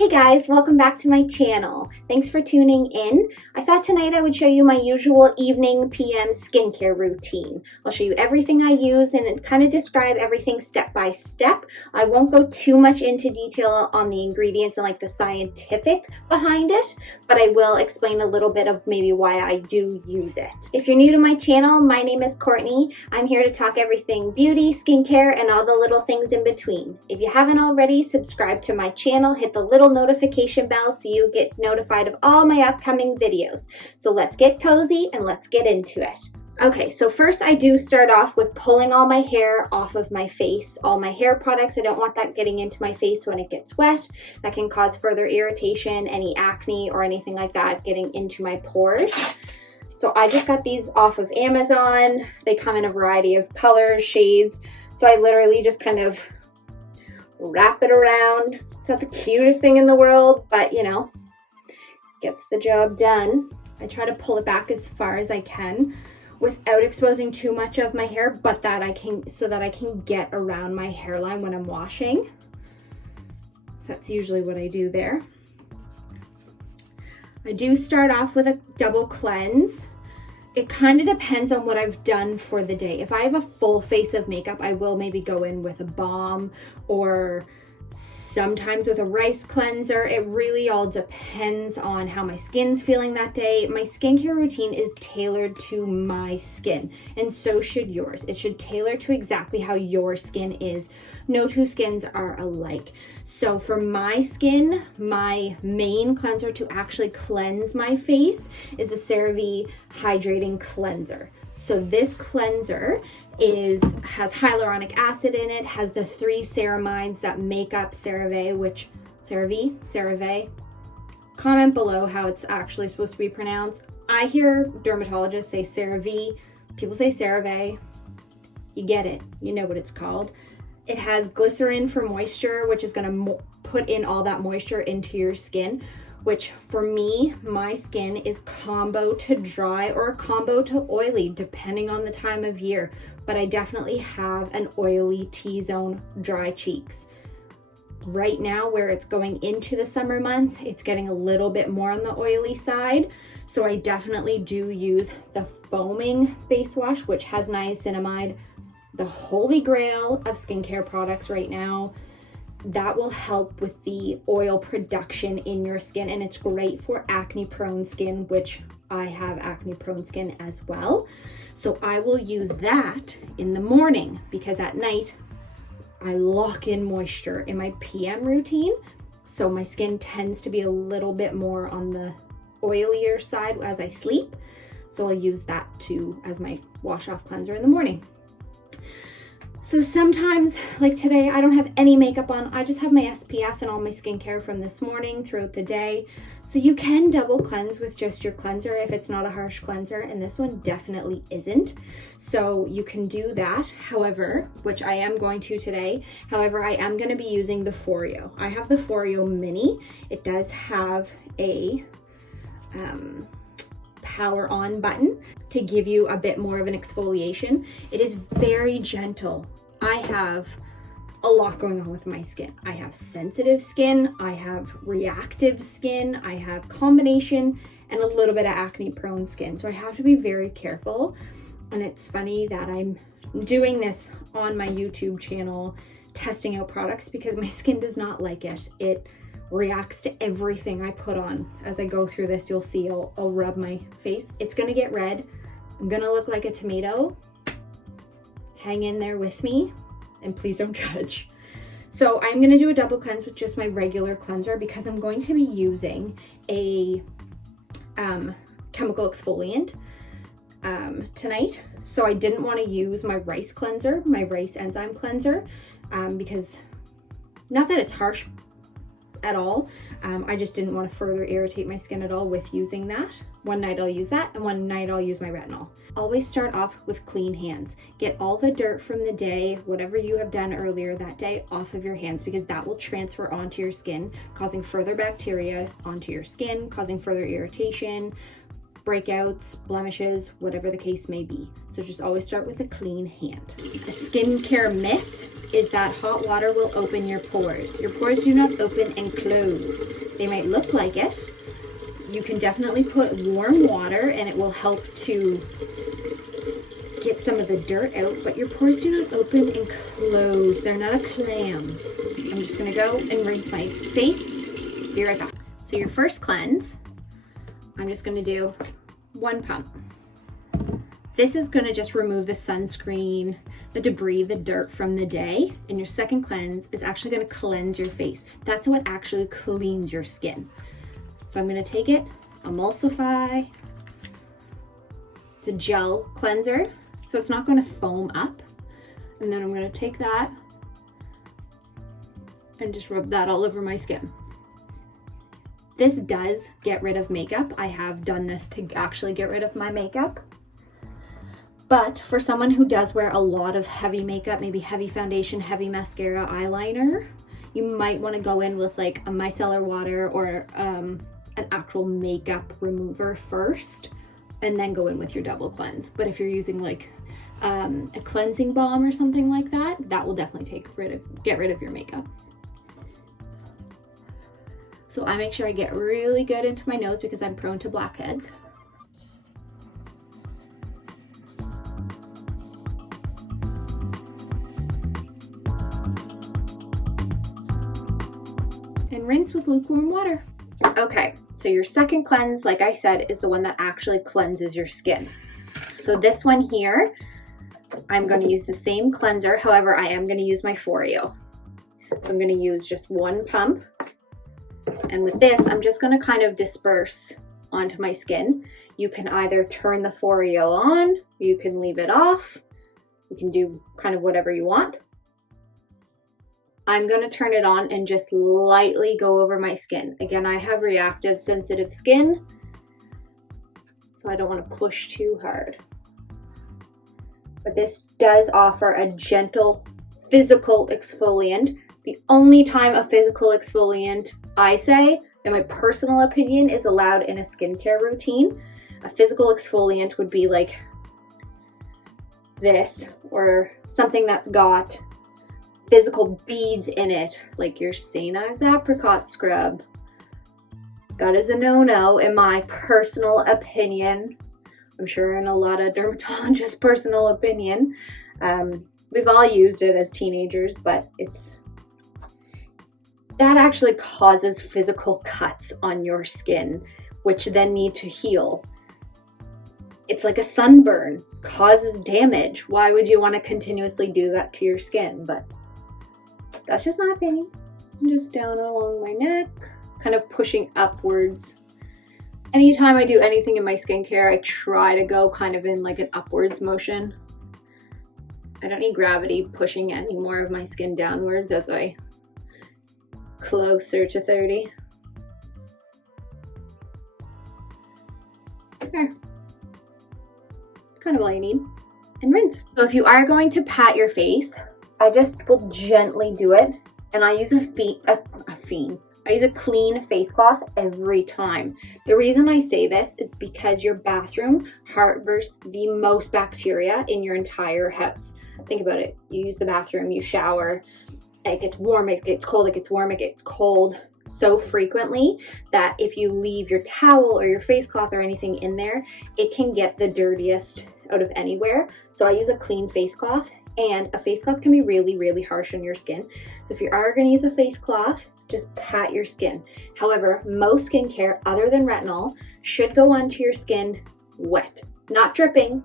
Hey guys, welcome back to my channel. Thanks for tuning in. I thought tonight I would show you my usual evening PM skincare routine. I'll show you everything I use and kind of describe everything step by step. I won't go too much into detail on the ingredients and like the scientific behind it, but I will explain a little bit of maybe why I do use it. If you're new to my channel, my name is Courtney. I'm here to talk everything beauty, skincare, and all the little things in between. If you haven't already, subscribe to my channel, hit the little notification bell so you get notified of all my upcoming videos. So let's get cozy and let's get into it. Okay, so first I do start off with pulling all my hair off of my face, all my hair products. I don't want that getting into my face when it gets wet. That can cause further irritation, any acne or anything like that getting into my pores. So I just got these off of Amazon. They come in a variety of colors, shades. So I literally just kind of wrap it around. It's not the cutest thing in the world, but you know, gets the job done. I try to pull it back as far as I can without exposing too much of my hair, but that I can, so that I can get around my hairline when I'm washing. So that's usually what I do there. I do start off with a double cleanse. It kind of depends on what I've done for the day. If I have a full face of makeup, I will maybe go in with a balm or sometimes with a rice cleanser. It really all depends on how my skin's feeling that day. My skincare routine is tailored to my skin, and so should yours. It should tailor to exactly how your skin is. No two skins are alike. So for my skin, my main cleanser to actually cleanse my face is the Cerava Hydrating cleanser. So this cleanser has hyaluronic acid in it, has the 3 ceramides that make up CeraVe, CeraVe. Comment below how it's actually supposed to be pronounced. I hear dermatologists say CeraVe, people say CeraVe. You get it, you know what it's called. It has glycerin for moisture, which is gonna put in all that moisture into your skin, which for me, my skin is combo to dry or combo to oily, depending on the time of year. But I definitely have an oily T-zone, dry cheeks. Right now, where it's going into the summer months, it's getting a little bit more on the oily side. So I definitely do use the foaming face wash, which has niacinamide, the holy grail of skincare products right now. That will help with the oil production in your skin, and it's great for acne prone skin, which I have acne prone skin as well. So I will use that in the morning because at night I lock in moisture in my PM routine. So my skin tends to be a little bit more on the oilier side as I sleep. So I'll use that too as my wash off cleanser in the morning. So sometimes, like today, I don't have any makeup on. I just have my SPF and all my skincare from this morning throughout the day. So you can double cleanse with just your cleanser if it's not a harsh cleanser, and this one definitely isn't. So you can do that. However, which I am going to today, however, I am going to be using the Foreo. I have the Foreo Mini. It does have a power on button to give you a bit more of an exfoliation. It is very gentle. I have a lot going on with my skin. I have sensitive skin, I have reactive skin, I have combination, and a little bit of acne prone skin. So I have to be very careful. And it's funny that I'm doing this on my YouTube channel, testing out products, because my skin does not like it. It reacts to everything I put on. As I go through this, you'll see I'll rub my face. It's gonna get red. I'm gonna look like a tomato. Hang in there with me and please don't judge. So I'm gonna do a double cleanse with just my regular cleanser because I'm going to be using a chemical exfoliant tonight. So I didn't want to use my rice cleanser, my rice enzyme cleanser, because not that it's harsh at all. I just didn't want to further irritate my skin at all with using that. One night I'll use that, and one night I'll use my retinol. Always start off with clean hands. Get all the dirt from the day, whatever you have done earlier that day, off of your hands, because that will transfer onto your skin, causing further bacteria onto your skin, causing further irritation, breakouts, blemishes, whatever the case may be. So just always start with a clean hand. A skincare myth is that hot water will open your pores. Your pores do not open and close. They might look like it. You can definitely put warm water and it will help to get some of the dirt out, but your pores do not open and close. They're not a clam. I'm just gonna go and rinse my face. Be right back. So your first cleanse, I'm just gonna do 1 pump. This is gonna just remove the sunscreen, the debris, the dirt from the day. And your second cleanse is actually gonna cleanse your face. That's what actually cleans your skin. So I'm gonna take it, emulsify. It's a gel cleanser, so it's not gonna foam up. And then I'm gonna take that and just rub that all over my skin. This does get rid of makeup. I have done this to actually get rid of my makeup. But for someone who does wear a lot of heavy makeup, maybe heavy foundation, heavy mascara, eyeliner, you might want to go in with like a micellar water or an actual makeup remover first, and then go in with your double cleanse. But if you're using like a cleansing balm or something like that, that will definitely get rid of your makeup. So I make sure I get really good into my nose because I'm prone to blackheads. And rinse with lukewarm water. Okay, so your second cleanse, like I said, is the one that actually cleanses your skin. So this one here, I'm going to use the same cleanser. However, I am going to use my Foreo. I'm going to use just 1 pump. And with this, I'm just going to kind of disperse onto my skin. You can either turn the Foreo on, you can leave it off. You can do kind of whatever you want. I'm going to turn it on and just lightly go over my skin. Again, I have reactive sensitive skin, so I don't want to push too hard. But this does offer a gentle physical exfoliant. The only time a physical exfoliant, I say, in my personal opinion, is allowed in a skincare routine. A physical exfoliant would be like this, or something that's got physical beads in it, like your St. Ives apricot scrub. That is a no-no in my personal opinion. I'm sure in a lot of dermatologists' personal opinion. We've all used it as teenagers, but that actually causes physical cuts on your skin, which then need to heal. It's like a sunburn, causes damage. Why would you want to continuously do that to your skin? But that's just my opinion. Just down along my neck, kind of pushing upwards. Anytime I do anything in my skincare, I try to go kind of in like an upwards motion. I don't need gravity pushing any more of my skin downwards as I closer to 30. There. That's kind of all you need. And rinse. So if you are going to pat your face, I just will gently do it, and I use I use a clean face cloth every time. The reason I say this is because your bathroom harbors the most bacteria in your entire house. Think about it. You use the bathroom, you shower, it gets warm, it gets cold, it gets warm, it gets cold so frequently that if you leave your towel or your face cloth or anything in there, it can get the dirtiest out of anywhere. So I use a clean face cloth, and a face cloth can be really, really harsh on your skin. So if you are going to use a face cloth, just pat your skin. However, most skincare other than retinol should go onto your skin wet, not dripping,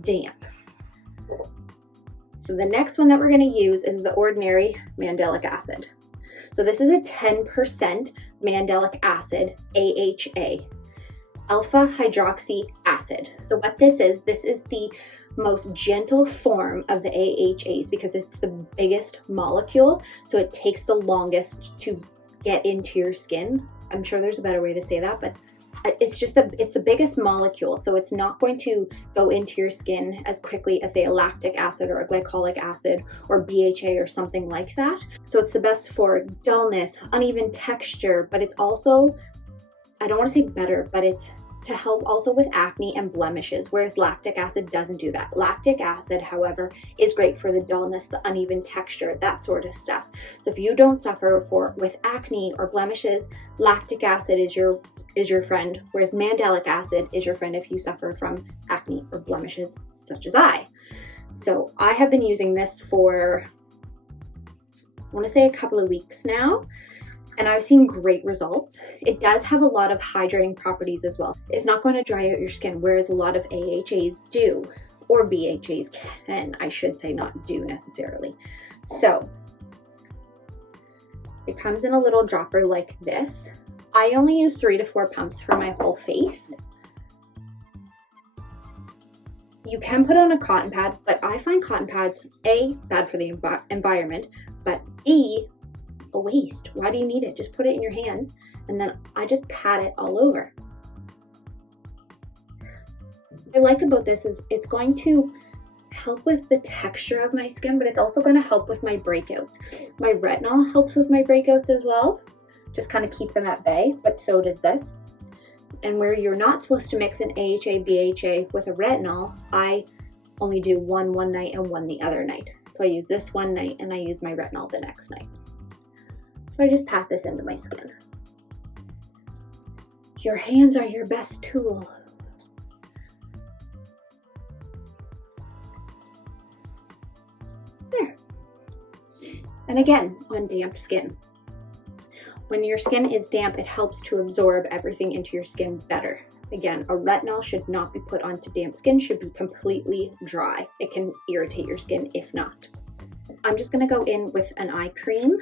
damp. So the next one that we're going to use is the ordinary mandelic acid. So this is a 10% mandelic acid, AHA, alpha hydroxy acid. So what this is the most gentle form of the AHAs because it's the biggest molecule, so it takes the longest to get into your skin. I'm sure there's a better way to say that, but it's the biggest molecule, so it's not going to go into your skin as quickly as, say, a lactic acid or a glycolic acid or BHA or something like that. So it's the best for dullness, uneven texture, but it's also, I don't want to say better, but it's to help also with acne and blemishes, whereas lactic acid doesn't do that. Lactic acid, however, is great for the dullness, the uneven texture, that sort of stuff. So if you don't suffer with acne or blemishes, lactic acid is your friend, whereas mandelic acid is your friend if you suffer from acne or blemishes such as I. So I have been using this for, I want to say, a couple of weeks now, and I've seen great results. It does have a lot of hydrating properties as well. It's not going to dry out your skin, whereas a lot of AHAs do, or BHAs can, I should say, not do necessarily. So it comes in a little dropper like this. I only use 3 to 4 pumps for my whole face. You can put on a cotton pad, but I find cotton pads, A, bad for the environment, but B, a waste. Why do you need it? Just put it in your hands, and then I just pat it all over. What I like about this is it's going to help with the texture of my skin, but it's also going to help with my breakouts. My retinol helps with my breakouts as well, just kind of keep them at bay, but so does this. And where you're not supposed to mix an AHA, BHA with a retinol, I only do one night and one the other night. So I use this one night and I use my retinol the next night. So I just pat this into my skin. Your hands are your best tool. There. And again, on damp skin. When your skin is damp, it helps to absorb everything into your skin better. Again, a retinol should not be put onto damp skin, should be completely dry. It can irritate your skin if not. I'm just gonna go in with an eye cream.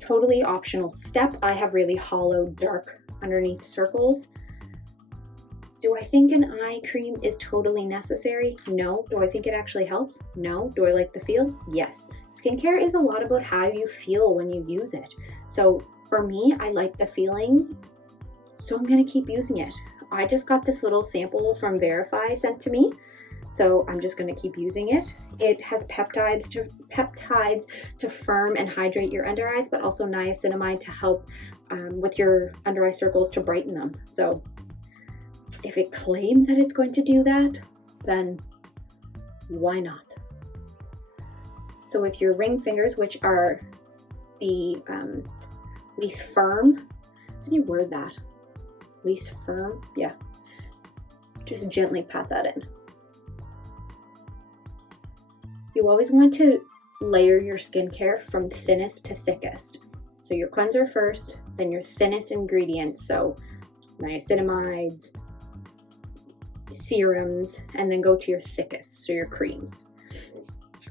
Totally optional step. I have really hollow, dark underneath circles. Do I think an eye cream is totally necessary? No. Do I think it actually helps? No. Do I like the feel? Yes. Skincare is a lot about how you feel when you use it. So for me, I like the feeling, so I'm gonna keep using it. I just got this little sample from Veriphy sent to me, so I'm just gonna keep using it. It has peptides to firm and hydrate your under eyes, but also niacinamide to help with your under eye circles to brighten them. So if it claims that it's going to do that, then why not? So with your ring fingers, which are the least firm, how do you word that? Least firm? Yeah. Just gently pat that in. You always want to layer your skincare from thinnest to thickest. So your cleanser first, then your thinnest ingredients. So niacinamides, serums, and then go to your thickest, so your creams.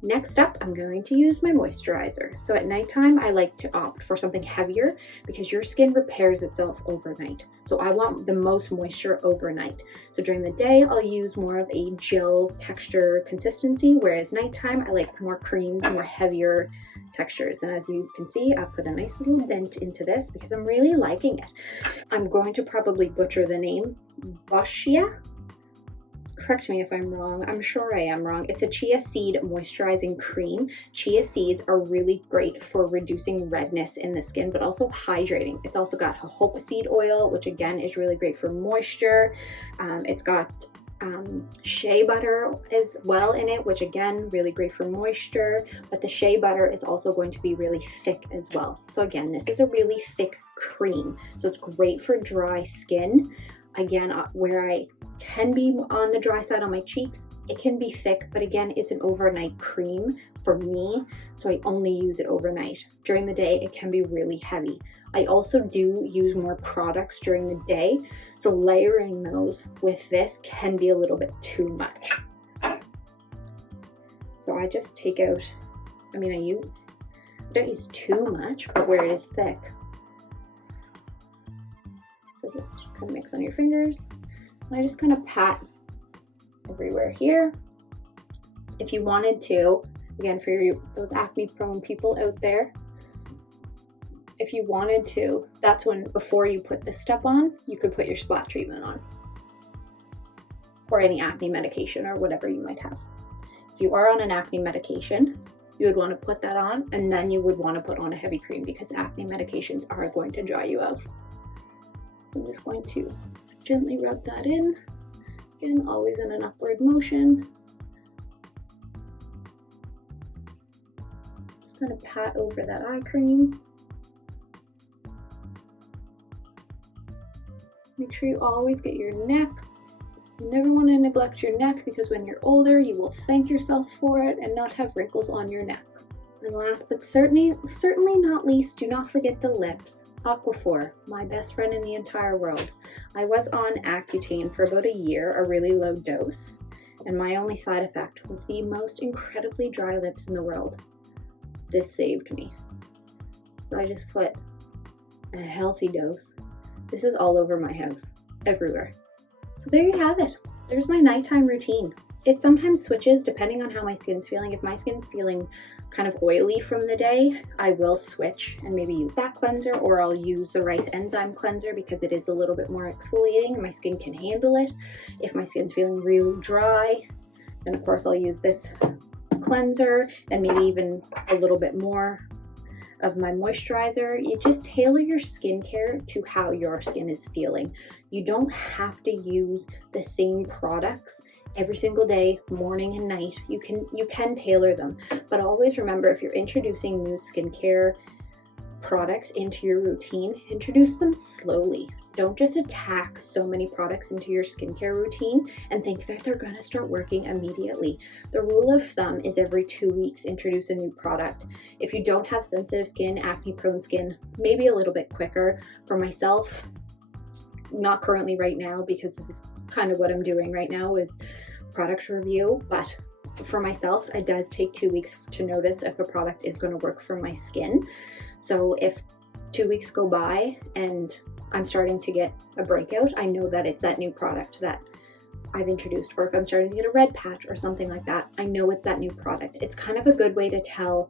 Next up, I'm going to use my moisturizer. So at nighttime, I like to opt for something heavier because your skin repairs itself overnight. So I want the most moisture overnight. So during the day, I'll use more of a gel texture consistency, whereas nighttime, I like more cream, more heavier textures. And as you can see, I've put a nice little dent into this because I'm really liking it. I'm going to probably butcher the name, Boscia. Correct me if I'm wrong. I'm sure I am wrong. It's a chia seed moisturizing cream. Chia seeds are really great for reducing redness in the skin, but also hydrating. It's also got jojoba seed oil, which again is really great for moisture. It's got shea butter as well in it, which again, really great for moisture, but the shea butter is also going to be really thick as well. So again, this is a really thick cream. So it's great for dry skin. Again, where I can be on the dry side on my cheeks, it can be thick, but again, it's an overnight cream for me, so I only use it overnight. During the day, it can be really heavy. I also do use more products during the day, so layering those with this can be a little bit too much. So I just take out, I don't use too much, but where it is thick. So just kind of mix on your fingers. And I just kind of pat everywhere here. If you wanted to, again, for those acne prone people out there, if you wanted to, that's when, before you put this stuff on, you could put your spot treatment on. Or any acne medication or whatever you might have. If you are on an acne medication, you would want to put that on, and then you would want to put on a heavy cream because acne medications are going to dry you out. So I'm just going to gently rub that in. Again, always in an upward motion. Just kind of pat over that eye cream. Make sure you always get your neck. You never want to neglect your neck, because when you're older, you will thank yourself for it and not have wrinkles on your neck. And last but certainly not least, do not forget the lips. Aquaphor, my best friend in the entire world. I was on Accutane for about a year, a really low dose, and my only side effect was the most incredibly dry lips in the world. This saved me. So I just put a healthy dose. This is all over my house, everywhere. So there you have it. There's my nighttime routine. It sometimes switches depending on how my skin's feeling. If my skin's feeling kind of oily from the day, I will switch and maybe use that cleanser, or I'll use the rice enzyme cleanser because it is a little bit more exfoliating and my skin can handle it. If my skin's feeling really dry, then of course I'll use this cleanser and maybe even a little bit more of my moisturizer. You just tailor your skincare to how your skin is feeling. You don't have to use the same products every single day, morning and night. You can tailor them, but always remember, if you're introducing new skincare products into your routine, introduce them slowly. Don't just attack so many products into your skincare routine and think that they're gonna start working immediately. The rule of thumb is every 2 weeks, introduce a new product. If you don't have sensitive skin, acne prone skin, maybe a little bit quicker. For myself, not currently right now, because this is kind of what I'm doing right now is product review, but for myself, it does take 2 weeks to notice if a product is going to work for my skin. So if 2 weeks go by and I'm starting to get a breakout, I know that it's that new product that I've introduced. Or if I'm starting to get a red patch or something like that, I know it's that new product. It's kind of a good way to tell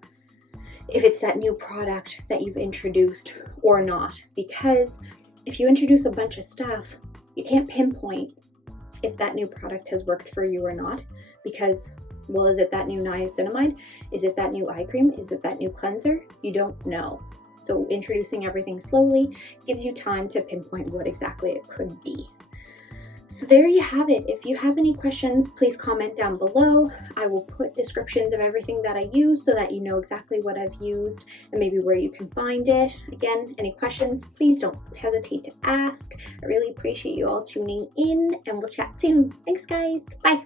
if it's that new product that you've introduced or not, because if you introduce a bunch of stuff, you can't pinpoint if that new product has worked for you or not, because, well, is it that new niacinamide? Is it that new eye cream? Is it that new cleanser? You don't know. So introducing everything slowly gives you time to pinpoint what exactly it could be. So there you have it. If you have any questions, please comment down below. I will put descriptions of everything that I use so that you know exactly what I've used and maybe where you can find it. Again, any questions, please don't hesitate to ask. I really appreciate you all tuning in, and we'll chat soon. Thanks, guys. Bye.